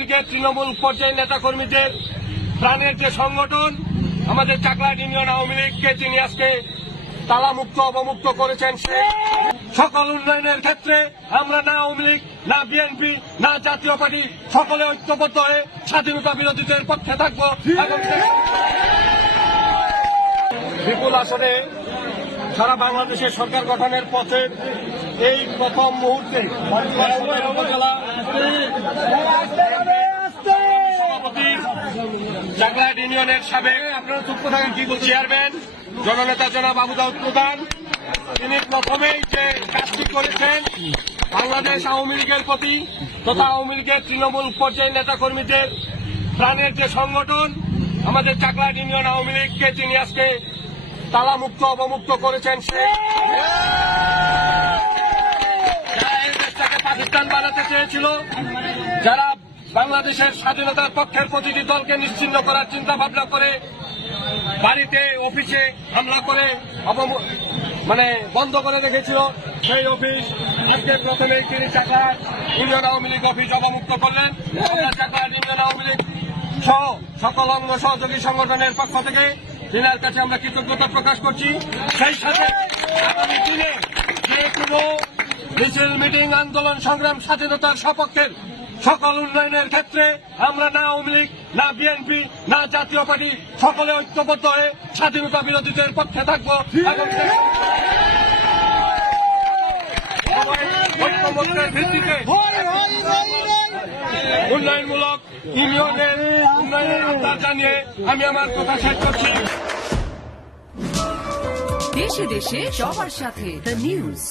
লীগের তৃণমূল পর্যায়ের নেতা কর্মীদের প্রাণের যে সংগঠন আমাদের চাকলাহাট ইউনিয়ন আওয়ামী লীগকে তিনি আজকে তালামুক্ত অবমুক্ত করেছেন, সেই সকল উন্নয়নের ক্ষেত্রে আমরা না আওয়ামী লীগ, না বিএনপি, না জাতীয় পার্টি সকলে ঐক্যবদ্ধ হয়ে স্বাধীনতা বিরোধীদের পক্ষে থাকবো এবং বিপুল আসনে সারা বাংলাদেশের সরকার গঠনের পথে এই প্রথম মুহূর্তে উপজেলা সভাপতি চাকলাহাট ইউনিয়নের সাবেক আপনারা চুপ থাকেন কি বলছি চেয়ারম্যান জননেতা জনাব আবু দাউদ প্রধান, তিনি প্রথমেই যে কাজটি করেছেন বাংলাদেশ আওয়ামী লীগের প্রতি তথা আওয়ামী লীগের তৃণমূল পর্যায়ের নেতা কর্মীদের প্রাণের যে সংগঠন আমাদের চাকলাহাট ইউনিয়ন আওয়ামী লীগকে তিনি আজকে তালামুক্ত অবমুক্ত করেছেন, সেই যারা এই দেশটাকে পাকিস্তান বানাতে চেয়েছিল, যারা বাংলাদেশের স্বাধীনতার পক্ষের প্রতিটি দলকে নিশ্চিহ্ন করার চিন্তা ভাবনা করে বাড়িতে অফিসে হামলা করে বন্ধ করে রেখেছিল, সেই অফিস আজকে প্রথমেই তিনি চাকলাহাট ইউনিয়ন আওয়ামী লীগ অফিস অবমুক্ত করলেন। চাকলাহাট ইউনিয়ন আওয়ামী লীগ সহ সকল অঙ্গ সহযোগী সংগঠনের পক্ষ থেকে তিনার কাছে আমরা কৃতজ্ঞতা প্রকাশ করছি। সেই সাথে আগামী দিনে যে কোনো মিছিল, মিটিং, আন্দোলন, সংগ্রাম, স্বাধীনতার সপক্ষের সকল উন্নয়নের ক্ষেত্রে আমরা না আওয়ামী লীগ, না বিএনপি, না জাতীয় পার্টি সকলে ঐক্যবদ্ধ হয়ে স্বাধীনতা বিরোধীদের পক্ষে থাকবো এবং ঐক্যমত্যের ভিত্তিতে উন্নয়নমূলক ইউনিয়নের উন্নয়নের আহ্বান জানিয়ে আমি আমার কথা শেষ করছি। দেশে দেশে সবার সাথে দ্য নিউজ।